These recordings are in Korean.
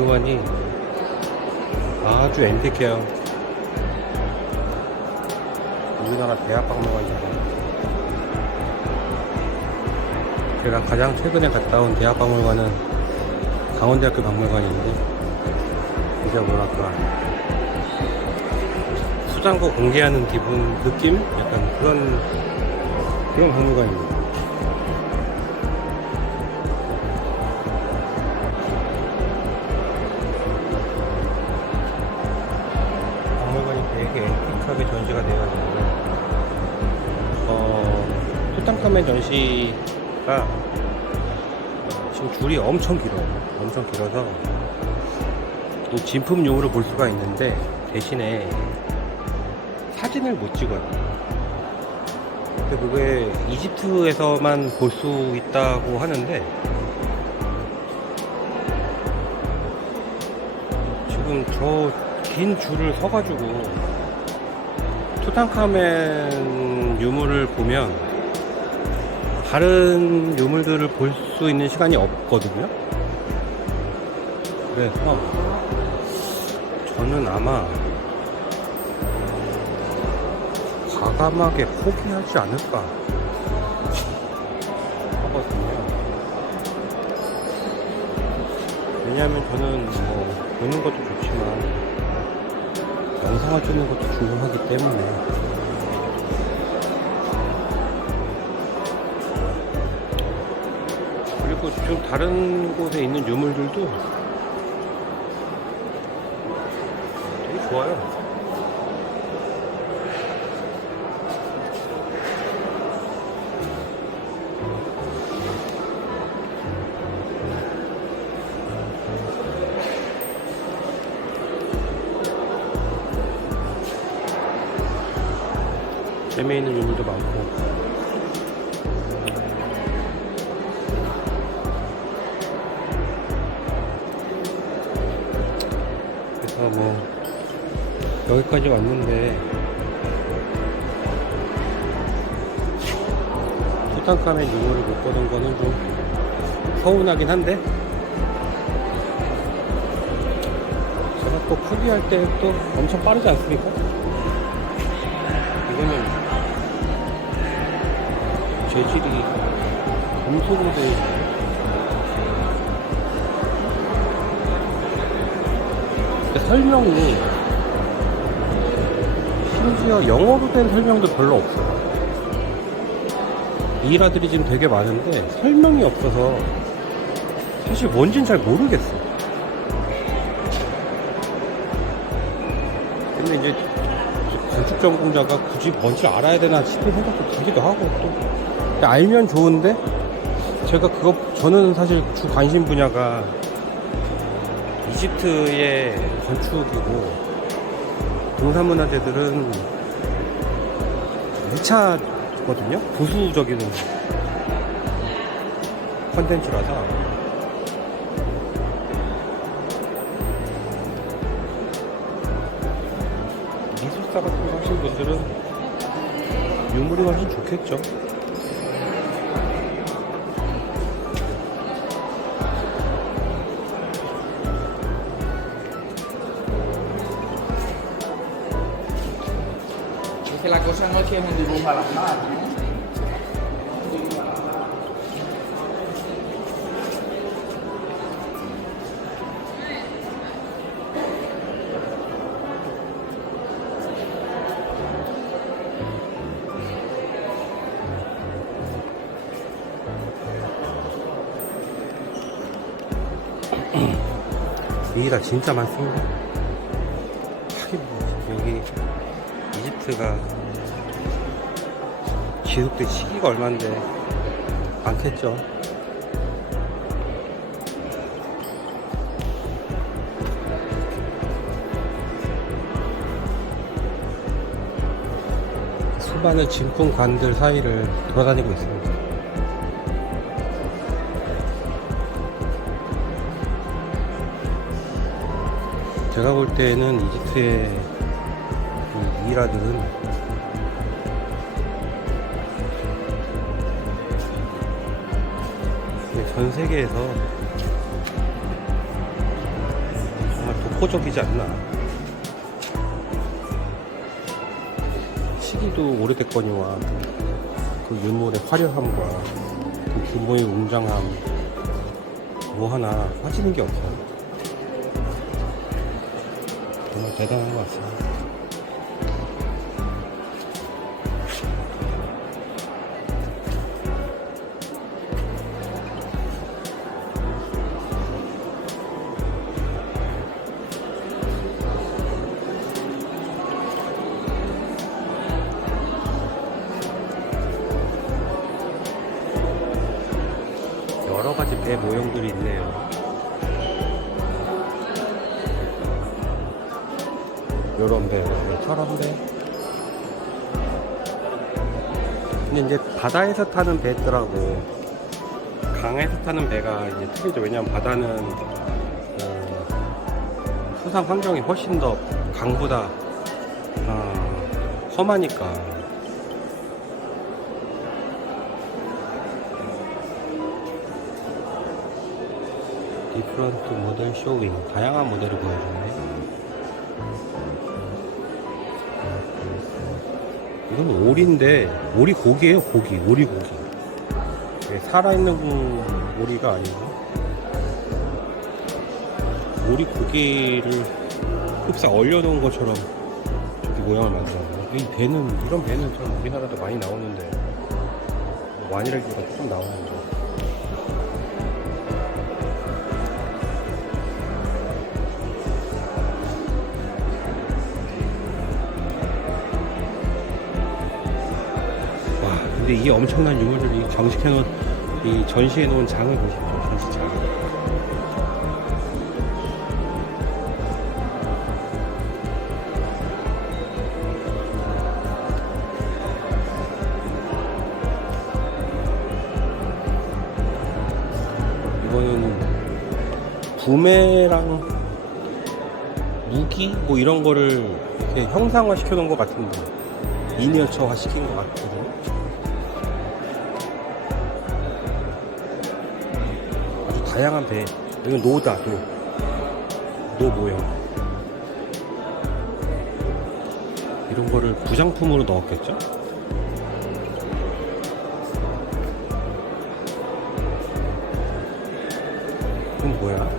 박물관이 아주 엔틱해요. 우리나라 대학 박물관이에요 제가 가장 최근에 갔다 온 대학 박물관은 강원대학교 박물관인데, 이제 뭐랄까, 수장고 공개하는 기분, 느낌? 약간 그런, 그런 박물관입니다. 박물관이 되게 앤틱하게 전시가 되어가지고 어 투탕카멘 전시 가 지금 줄이 엄청 길어요. 엄청 길어서 이 진품용으로 볼 수가 있는데 대신에 사진을 못 찍어요. 근데 그게 이집트에서만 볼 수 있다고 하는데 지금 저 긴 줄을 서가지고 투탕카멘 유물을 보면 다른 유물들을 볼 수 있는 시간이 없거든요. 그래서 저는 아마 과감하게 포기하지 않을까 하거든요. 왜냐하면 저는 뭐 보는 것도 좋지만 영상을 찍는 것도 중요하기 때문에 좀 다른 곳에 있는 유물들도 되게 좋아요. 재미있는 유물도 많고 뭐 여기까지 왔는데 투탕카멘 유물을 못 보는 거는 좀 서운하긴 한데 제가 또 포기할 때 또 엄청 빠르지 않습니까? 이거는 재질이 금속으로 되어 설명이 심지어 영어로 된 설명도 별로 없어요. 이라들이 지금 되게 많은데 설명이 없어서 사실 뭔진 잘 모르겠어. 근데 이제 건축 전공자가 굳이 뭔지 알아야 되나 싶은 생각도 들기도 하고 또 알면 좋은데 제가 그거 저는 사실 주 관심 분야가 이집트의 건축이고 동사문화재들은 2차거든요 부수적인 컨텐츠라서 미술사 같은 거 하신 분들은 유물이 훨씬 좋겠죠. La cosa no es que es un dibujo al azar, ¿no? 미이가 진짜 많습니다. 하긴 뭐 여기 이집트가 지속된 시기가 얼만데 많겠죠. 수많은 진품관들 사이를 돌아다니고 있습니다. 제가 볼 때는 이집트의 이 미이라들은 전 세계에서 독보적이지 않나. 시기도 오래됐거니와 그 유물의 화려함과 그 규모의 웅장함 뭐 하나 빠지는 게 없어요. 정말 대단한 것 같습니다. 배 모형들이 있네요. 요런 배, 네, 저런 배. 근데 이제 바다에서 타는 배더라고. 강에서 타는 배가 이제 틀리죠. 왜냐면 바다는 어, 수상 환경이 훨씬 더 강보다 어, 험하니까. 디프런트 모델 쇼윙 다양한 모델을 보여주네. 이건 오리인데 오리 고기예요 고기 오리 고기. 네, 살아있는 오리가 아니고. 오리 고기를 흡사 얼려놓은 것처럼 저렇게 모양을 만들었네. 이 배는 이런 배는 참 우리나라도 많이 나오는데 완이라기가 조금 나오는데 근데 이 엄청난 유물들이 장식해놓은, 이 전시해놓은 장을 보십시오, 전시장. 이거는 부메랑 무기 뭐 이런 거를 이렇게 형상화 시켜놓은 것 같은데 미니어처화 시킨 것 같거든요. 다양한 배. 이건 노다, 노. 노 모형. 이런 거를 부장품으로 넣었겠죠? 이건 뭐야?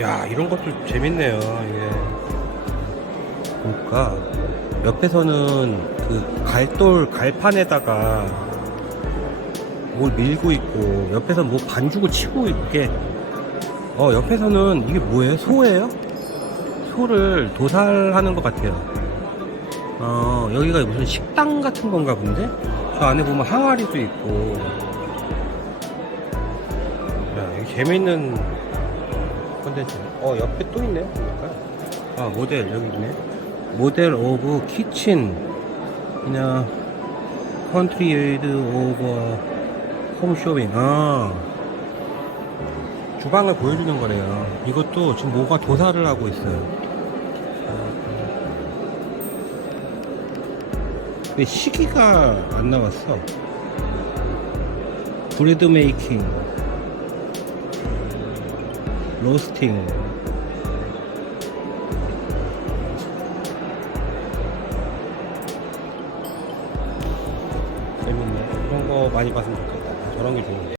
야, 이런 것도 재밌네요, 이게. 볼까? 옆에서는 그 갈돌 갈판에다가 뭘 밀고 있고 옆에서 뭐 반죽을 치고 있게. 어 옆에서는 이게 뭐예요? 소예요? 소를 도살하는 것 같아요. 어 여기가 무슨 식당 같은 건가 본데? 저 안에 보면 항아리도 있고. 야 여기 재밌는 컨텐츠. 어 옆에 또 있네 보니까. 아 모델 여기 있네. 모델 오브 키친. 그냥 컨트리 에이드 오브 홈쇼핑. 아. 주방을 보여주는 거래요. 이것도 지금 뭐가 도사를 하고 있어요. 근데 시기가 안 나왔어. 브레드 메이킹. 로스팅. 재밌네. 이런 거 많이 봤으면 저런 게 좋은데.